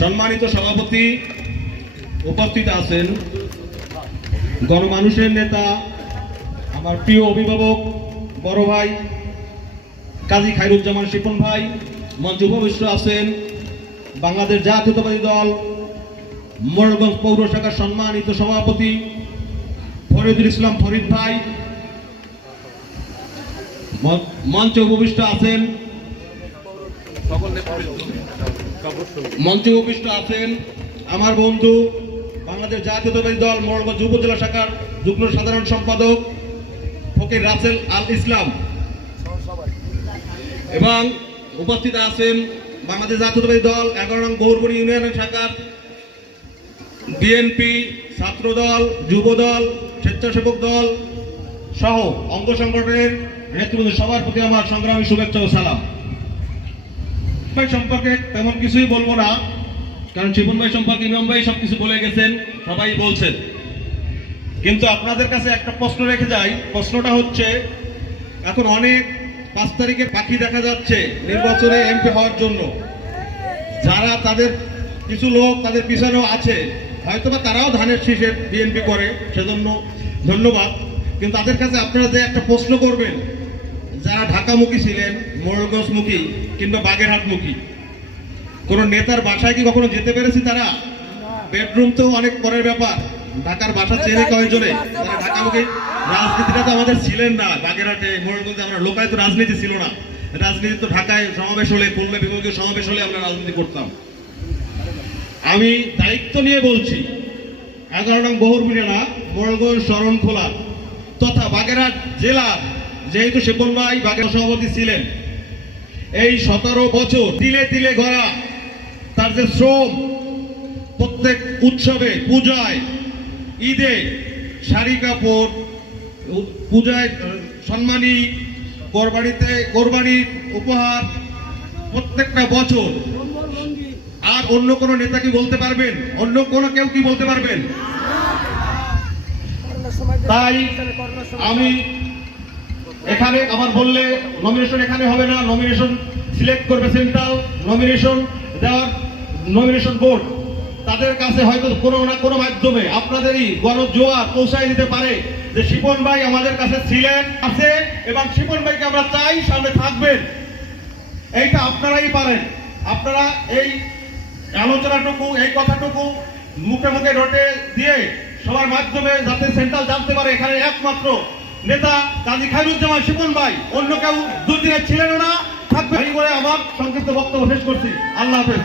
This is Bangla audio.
সম্মানিত সভাপতি, উপস্থিত আছেন গণমানুষের নেতা, আমার প্রিয় অভিভাবক, বড় ভাই কাজী খায়রুজ্জামান শিপন ভাই, মঞ্চে উপবিষ্ট আছেন বাংলাদেশ জাতীয়তাবাদী দল মোড়লগঞ্জ পৌর শাখার সম্মানিত সভাপতি ফরিদুল ইসলাম ফরিদ ভাই, মঞ্চে উপবিষ্ট আছেন আমার বন্ধু বাংলাদেশ জাতীয়তাবাদী দল মোড়লগঞ্জ উপজেলা শাখার যুগ্ম সাধারণ সম্পাদক ফকির রাসেল আল ইসলাম, এবং উপস্থিত আছেন বাংলাদেশ জাতীয়তাবাদী দল 11 নং বহুরপুর ইউনিয়নের শাখার বিএনপি, ছাত্র দল, যুব দল, স্বেচ্ছাসেবক দল সহ অঙ্গ সংগঠনের নেতৃবৃন্দ সবার প্রতি আমার সংগ্রামী শুভেচ্ছা ও সালাম। ভাই সম্পর্কে তেমন কিছুই বলবো না, কারণ শিপন ভাই সম্পর্কে ইমাম ভাই সবকিছু বলে গেছেন, সবাই বলছেন। কিন্তু আপনাদের কাছে একটা প্রশ্ন রেখে যাই। প্রশ্নটা হচ্ছে, এখন অনেক 5 তারিখে পাখি দেখা যাচ্ছে নির্বাচনে এমপি হওয়ার জন্য, যারা তাদের কিছু লোক তাদের পিছনেও আছে, হয়তোবা তারাও ধানের শীষের বিএনপি করে, সেজন্য ধন্যবাদ। কিন্তু তাদের কাছে আপনারা যে একটা প্রশ্ন করবেন, যারা ঢাকামুখী ছিলেন, মোড়লগঞ্জমুখী কিংবা বাগেরহাটমুখী, কোন নেতার বাসায় কি কখনো যেতে পেরেছি তারা? বেডরুম তো অনেক পরের ব্যাপার, ঢাকার বাসা চেনে কয়জনে? তারা ঢাকামুখী রাজনীতিটা তো আমাদের ছিলেন না। বাগেরহাটে, মোড়লগঞ্জে আমরা লোকায়ত রাজনীতি ছিল না। রাজনীতি তো ঢাকায় সমাবেশ হলে, খুলনা বিভাগীয় সমাবেশ হলে আমরা রাজনীতি করতাম। আমি দায়িত্ব নিয়ে বলছি, 11 নং বহুরপুর না, মোড়লগঞ্জ, শরণখোলা তথা বাগেরহাট জেলার, যেহেতু শিপন ভাই বাগেরহাট সভাপতি ছিলেন, এই 17 বছর তিলে তিলে গড়া তার যে শ্রম, প্রত্যেক উৎসবে, পূজায়, ঈদে শাড়ি কাপড়, পূজায় সম্মানী, কোরবানির উপহার, প্রত্যেকটা বছর। আর অন্য কোন নেতা কি বলতে পারবেন? অন্য কোন কেউ কি বলতে পারবেন? তাই আমি এখানে আমার বললে নমিনেশন এখানে হবে না, নমিনেশন সিলেক্ট করবে সেন্ট্রাল নমিনেশন বোর্ড। তাদের কাছে হয়তো কোনো না কোনো মাধ্যমে আপনাদেরই গণজোয়ার পৌঁছায় দিতে পারে যে শিপন ভাই আমাদের কাছে ছিলেন, আছে, এবং শিপন ভাইকে আমরা চাই, সামনে থাকবেন। এইটা আপনারাই পারেন। আপনারা এই আলোচনাটুকু, এই কথাটুকু মুখে মুখে রটে দিয়ে সবার মাধ্যমে যাতে সেন্ট্রাল জানতে পারে এখানে একমাত্র নেতা কাজী খায়রুজ্জামান শিপন ভাই, অন্য কেউ দুদিনে ছিলেন না, থাকবে। এই বলে আমার সংক্ষিপ্ত বক্তব্য শেষ করছি। আল্লাহ হাফেজ।